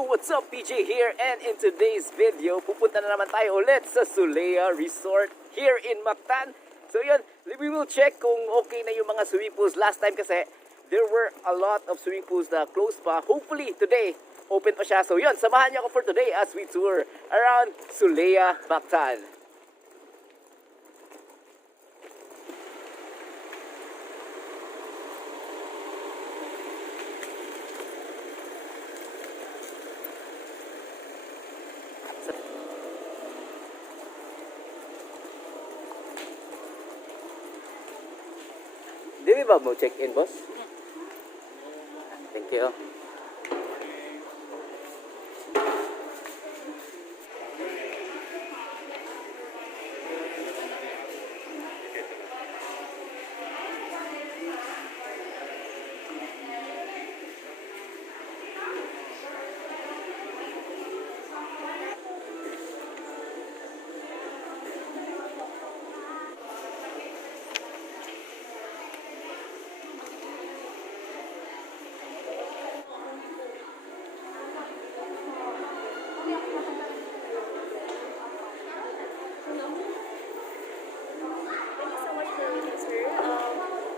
Yo, what's up? Peejay here, and in today's video, pupunta na naman tayo ulit sa SOLEA Resort here in Mactan. So yun, we will check kung okay na yung mga swimming pools. Last time kasi, there were a lot of swimming pools na closed pa. Hopefully, today, open pa siya. So yun, samahan niyo ako for today as we tour around SOLEA Mactan. Di ba mo check-in, boss? Thank you.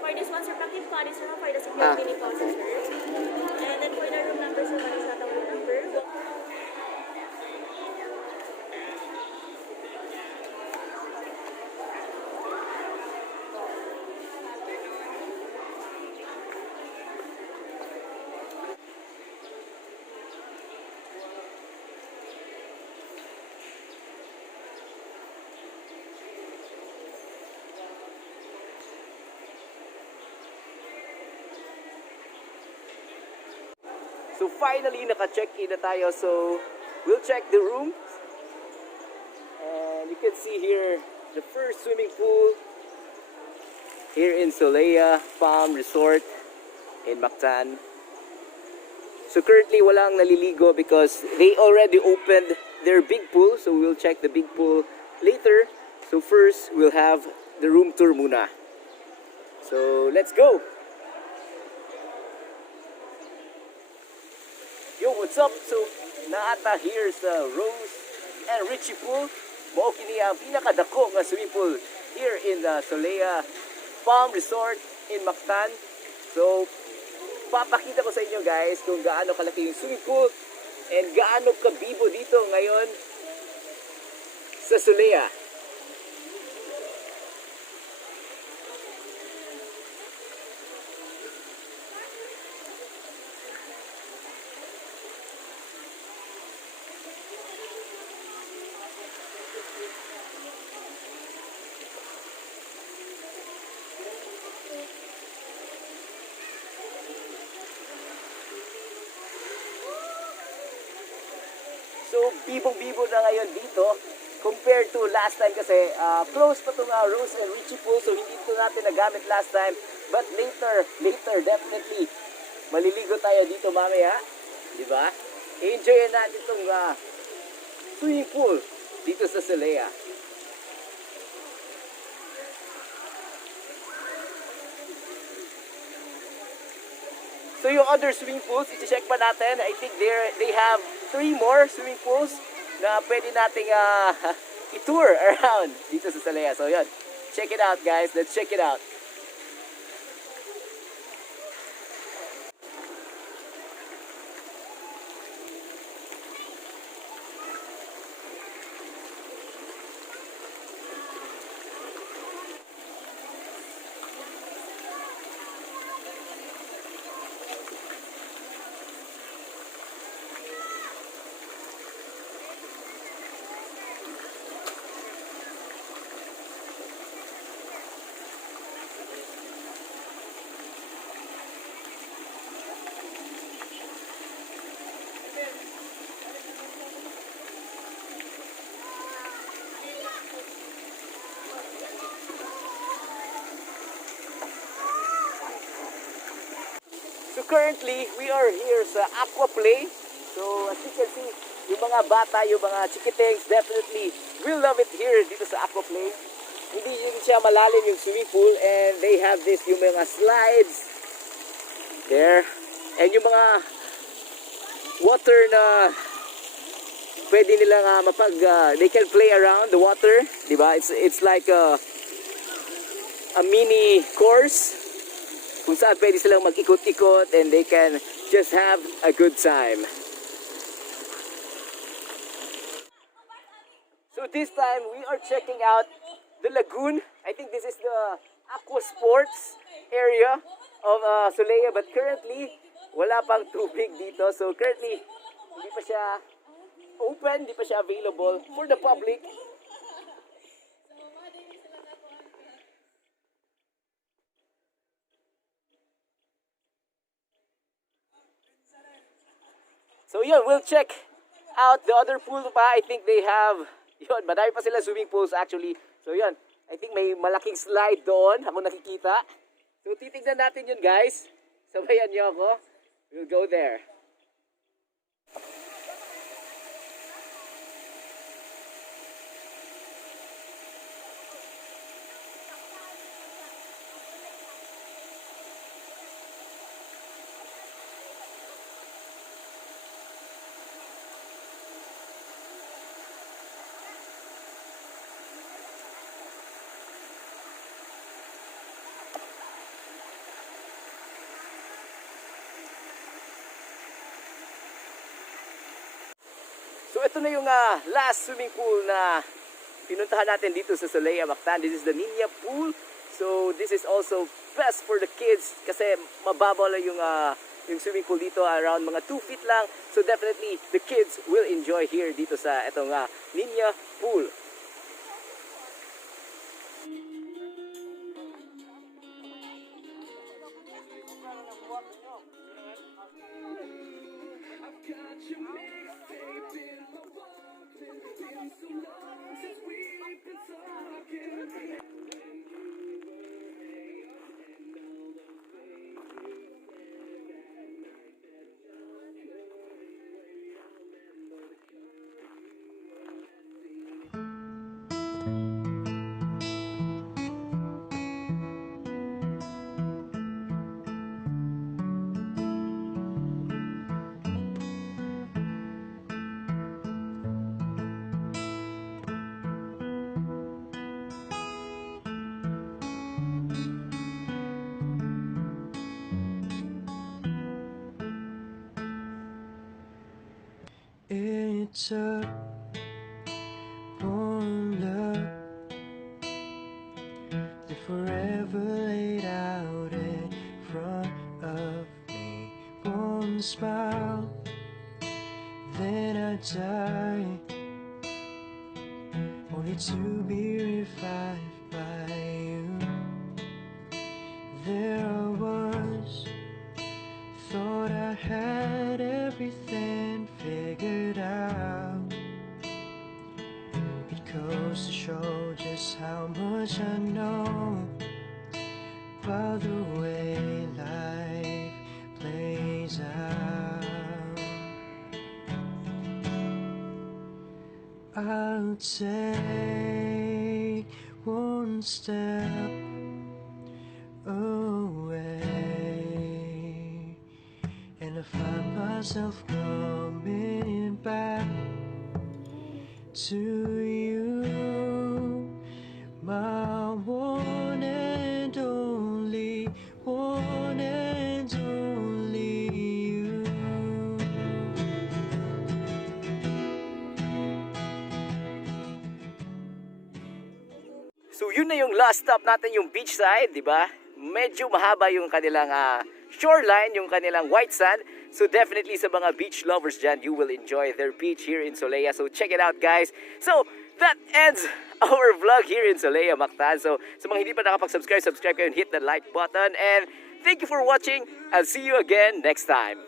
For this one, sir, pakip pa rin, sir, for the security deposit, sir. And then for the room number, sir, manis na room number. So finally, naka-check-in na tayo. So we'll check the rooms. And you can see here the first swimming pool here in SOLEA Palm Resort in Mactan. So currently, walang naliligo because they already opened their big pool. So we'll check the big pool later. So first, we'll have the room tour muna. So let's go! Yo, what's up? So, naata here's Rose and Richie pool. Mao kini ang pinakadako nga swimming pool here in the SOLEA Palm Resort in Mactan. So, papakita ko sa inyo guys kung gaano kalaki yung swimming pool and gaano kabibo dito ngayon sa SOLEA. So, bibong-bibo na ngayon dito compared to last time kasi close pa itong Rose and Richie pool, so hindi ito natin nagamit last time. But later, definitely, maliligo tayo dito mamaya. Diba? Enjoyin natin itong swimming pool dito sa SOLEA. So yung other swimming pools, i-check pa natin. I think they have 3 more swimming pools na pwede nating i-tour around dito sa SOLEA. So yun, check it out guys. Let's check it out. So currently, we are here sa Aqua play. So as you can see, yung mga bata, yung mga chikitings, definitely will love it here dito sa Aqua play. Hindi siya malalim yung swimming pool and they have this, yung mga slides there. And yung mga water na pwede nilang they can play around the water, di ba? It's like a mini course kung saan pwede silang mag-ikot-ikot and they can just have a good time. So this time we are checking out the lagoon. I think this is the Aqua sports area of Solea, but currently wala pang tubig dito. So currently hindi pa siya open, hindi pa siya available for the public. So yun, we'll check out the other pool pa. I think they have, yun, marami pa sila swimming pools actually. So yun, I think may malaking slide doon, ako nakikita. So titignan natin yun guys. Sabayan niyo ako. We'll go there. So ito na yung last swimming pool na pinuntahan natin dito sa SOLEA Mactan. This is the Ninja Pool. So this is also best for the kids kasi mababaw lang yung swimming pool dito, around mga 2 feet lang. So definitely the kids will enjoy here dito sa itong Ninja Pool. It took one look that forever laid out in front of me. One smile, then I die, only to be revived by you. There I was, thought I had everything figured out. It goes to show just how much I know about the way life plays out. I'll take one step away, and I find myself coming back to you, my one and only, one and only you. So yun na yung last stop natin, yung beachside, di ba? Medyo mahaba yung kanilang shoreline, yung kanilang white sand. So definitely sa mga beach lovers dyan, you will enjoy their beach here in Solea. So check it out guys. So that ends our vlog here in Solea Mactan. So sa mga hindi pa nakapag-subscribe, subscribe kayo and hit the like button. And thank you for watching. I'll see you again next time.